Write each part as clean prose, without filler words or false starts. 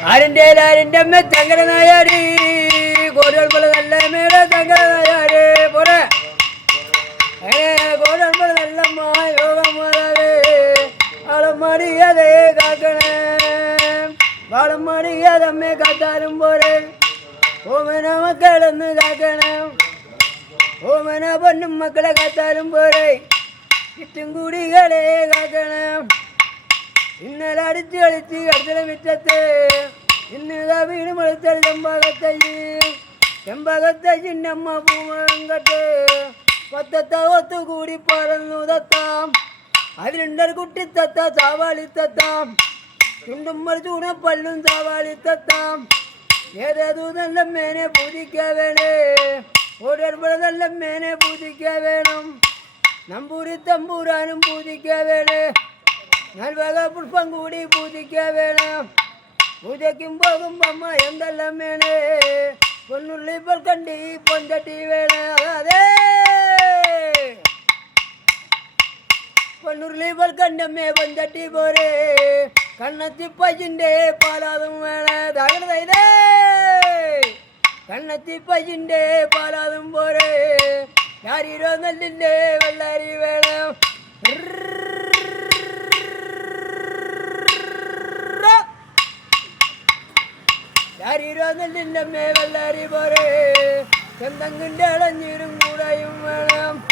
ആരിൻ്റെ അമ്മ തങ്കരനായാരി കോടുകൾ പോലെ നല്ല മേട തങ്കരനായാരി പോരെ കോടുകൾ പോലെ നല്ല യോഗമാരെ ആളം മറിയാതെ കാക്കണേ വാളം മറിയാതെ അമ്മയെ കാത്താലും പോരെ ഓമന മക്കളൊന്ന് കാക്കണം ഓമന പൊന്നും മക്കളെ കാത്താലും പോരെ ചുറ്റും കൂടികളെ കാക്കണം ഇന്നലെ അടിച്ച് കളിച്ച് അടുത്ത മുറ്റത്ത് ഇന്ന് വീണ് മുളച്ചാൽ ചെമ്പകത്തയ്യമ്മ പൂമങ്കട്ട് പത്തത്ത ഒത്തുകൂടി പറന്നു തത്താം അതിലുണ്ടൊരു കുട്ടിത്തത്ത ചാവാളിത്തത്താം ചുണ്ടുമ്മൽ ചൂണപ്പല്ലും ചാവാളിത്തത്താം ഏതേതു നല്ല മേനെ പൂജിക്ക വേണേ ഓരോരുപോലെ നല്ല മേനെ പൂജിക്ക വേണം നമ്പൂരി തമ്പൂരാനും പൂജിക്ക വേണേ നൽവക പുഷ്പം കൂടി പൂജിക്ക വേണം പൂജയ്ക്കും പോകുമ്പോ അമ്മ എന്തെല്ലാം വേണേ പൊന്നുള്ളി പൊൽക്കണ്ടി പൊഞ്ചട്ടി വേണേ അതെ പൊന്നുള്ളി പൊൽക്കണ്ടമ്മേ പൊഞ്ചട്ടി പോരെ കണ്ണത്തിപ്പജിൻ്റെ പാലാതും വേണേ തകർന്നേ കണ്ണത്തിപ്പജിൻ്റെ പാലാതും പോരെ ഞാരിരോ നെല്ലിൻ്റെ വെള്ളരി വേണം ാരിന്റെ അമ്മേ വെള്ളാരി പോരെ ചെന്തങ്ങിൻ്റെ ഇളഞ്ഞീരും കൂടെയും വേണം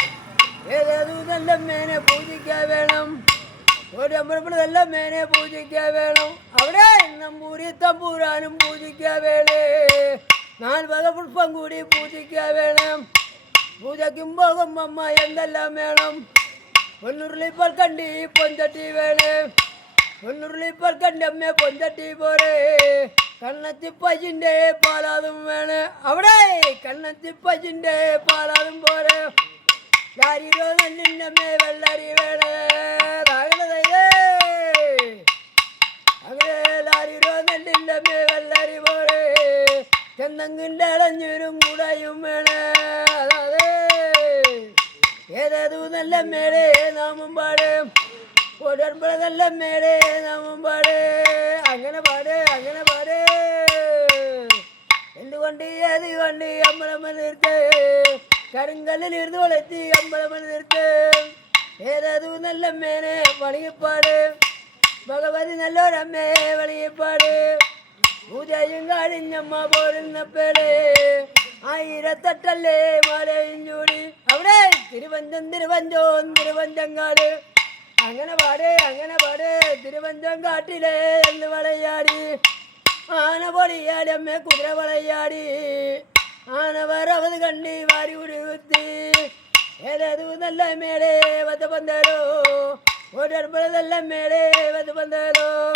ഏതേതു നല്ല മേനെ പൂജിക്കാൻ വേണം ഒരു അമ്പലപ്പുഴ നല്ല മേനെ പൂജിക്കാൻ വേണം അവിടെ നമ്പൂരി തമ്പൂരാനും പൂജിക്കാൻ വേണേ നാൽവക പുഷ്പം കൂടി പൂജിക്കാൻ വേണം പൂജയ്ക്കും പോകും അമ്മ എന്തെല്ലാം വേണം പൊന്നുരുളിപ്പോൾ കണ്ടി പൊഞ്ചട്ടി വേണേ പൊന്നുരുളിപ്പോൾ കണ്ടി അമ്മ പൊഞ്ചട്ടി പോരെ കണ്ണത്തിപ്പജിൻ്റെ പാലാതും വേണേ അവിടെ കണ്ണത്തിപ്പജിൻ്റെ പാലാതും പോരെ ാരിരോ നെല്ലിൻ്റെ അമ്മേ വെള്ളരി വേണേ അങ്ങനെ ലാരിരോ നെല്ലിൻ്റെ അമ്മേ വെള്ളരി പോരെ ചെന്തങ്ങിൻ്റെ ഇളഞ്ഞൂരും കൂടെയും വേണേ അതെ ഏതേതു നല്ല മേടേ നാമം പാടേ ഒരമ്പള നല്ല മേടേ നാമം പാടേ അങ്ങനെ പാടേ അങ്ങനെ പാടേ എന്തുകൊണ്ട് ഏതുകൊണ്ട് അമ്പലമ്മ തീർത്ത് കരുങ്കല്ലിൽ ഇരുന്ന് വളർത്തി അമ്പലമ്മ തീർത്ത് ഏതേതു നല്ല മേനെ വളിയപ്പാട് ഭഗവതി നല്ലൊരമ്മേ വളിയപ്പാട് പൂജയും കാഴിഞ്ഞമ്മ പോരുന്നപ്പേടേ ആയിരത്തട്ടല്ലേ മാലയും ചൂടി അവിടെ തിരുവഞ്ചങ്കാട് അങ്ങനെ പാടേ തിരുവഞ്ചം കാട്ടിലേ എന്ന് വളയാടി ആന പൊളിയാടി അമ്മ കുതിര വളയാടി ആന വരവത് കണ്ടി വാരി ഉരുകുത്തി ഏതേതു നല്ല മേടേ വത് പന്തേരോ ഒരമ്പള നല്ല മേടേ വത് പന്തേരോ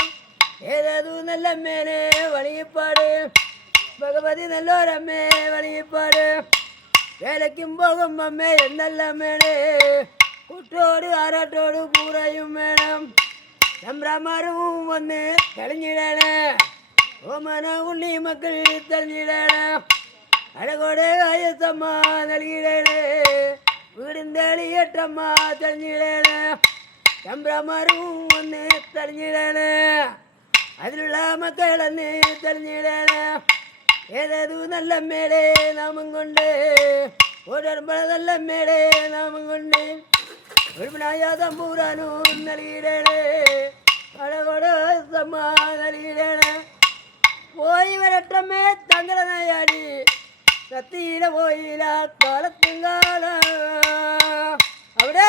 ഏതേതു നല്ല മേനെ വളിയപ്പാട് ഭഗവതി നല്ലൊരമ്മേ വളിയപ്പാട് വേലയ്ക്കും പോകും അമ്മേ എന്നെല്ലാം മേടേ കുട്ടോട് ആറാട്ടോട് കൂറയും വേണം ചമ്പ്രമാരും വന്ന് തെളിഞ്ഞിടണേ ഓമന ഉണ്ണി മക്കൾ തെളിഞ്ഞിടണേ അഴകോടെ കായത്തമ്മ നൽകിടണേ വീടിൻ്റെ എളിയട്ടമ്മ തെളിഞ്ഞിടണേ ചമ്പ്രമാരും വന്ന് തെളിഞ്ഞിടണേ അതിലുള്ള മക്കളെന്ന് തെളിഞ്ഞിടണേ ഏതേതു നല്ല മേടേ നാമം കൊണ്ട് ഒരമ്പള നല്ല മേടേ നാമം കൊണ്ട് ഒരുമനായ തമ്പൂരാനും നൽകിടണേ അഴകോട് തമ്മ നൽകിടണേ പോയി വരട്ടമ്മേ തങ്കടനായാടി കത്തിയില പോയില്ല കാലത്തും കാല അവിടെ